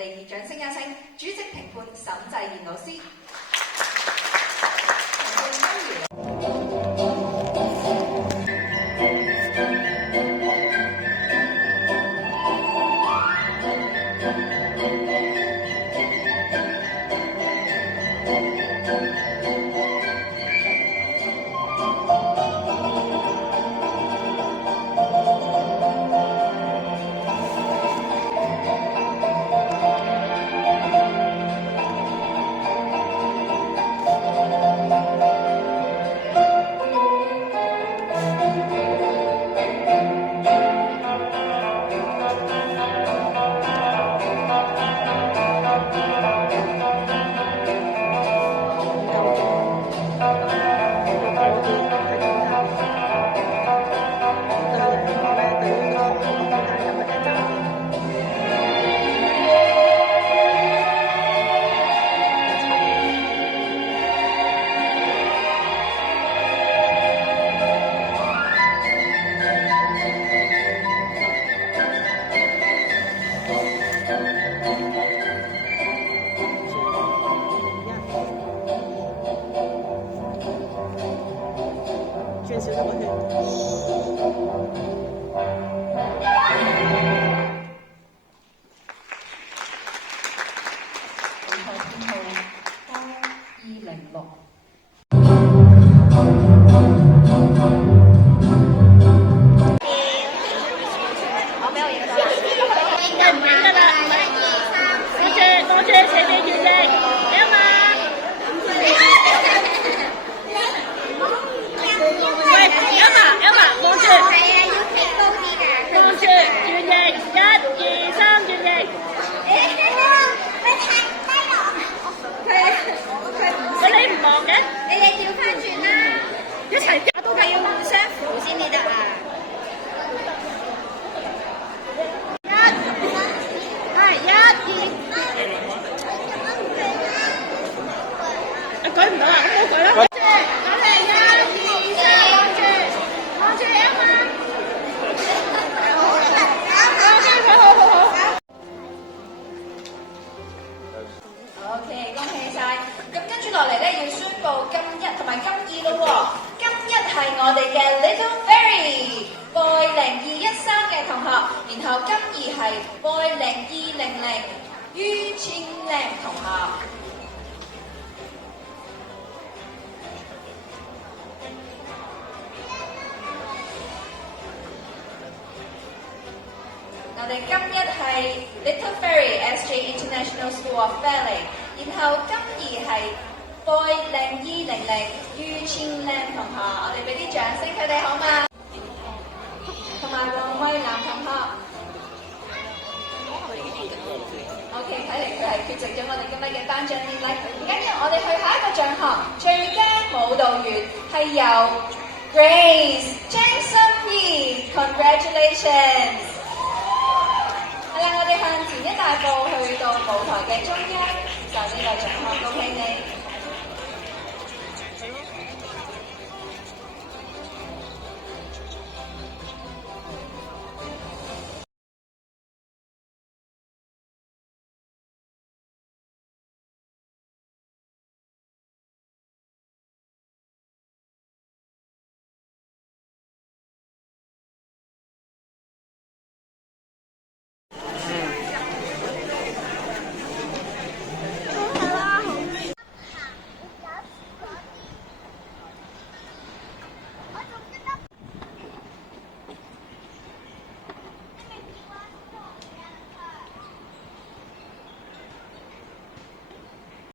哋以掌聲有請主席評判沈濟賢老師。轉少咗個圈。舉唔到啊！咁我舉啦。我哋1、2、3，望住啊嘛。好。OK， 恭喜晒。咁跟住落嚟咧，要宣佈金1同埋金2咯喎。金1係我哋嘅 Little Fairy Boy 0213嘅同學，然後金2係 Boy 0200于千靚同學。我哋金1係 Little Fairy SJ International School of Ballet， 然後金2係 Boy 0200于千靚同學，我哋俾啲掌聲佢哋好嗎？同埋黃慧南同學。OK， 睇嚟佢係缺席咗我哋今日嘅頒獎典禮，唔緊要，我哋去下一個獎項，最佳舞蹈員係由 Grace 張心怡 ，Congratulations！ 係啦，我哋向前一大步去到舞台嘅中央，就呢個獎項，恭喜你！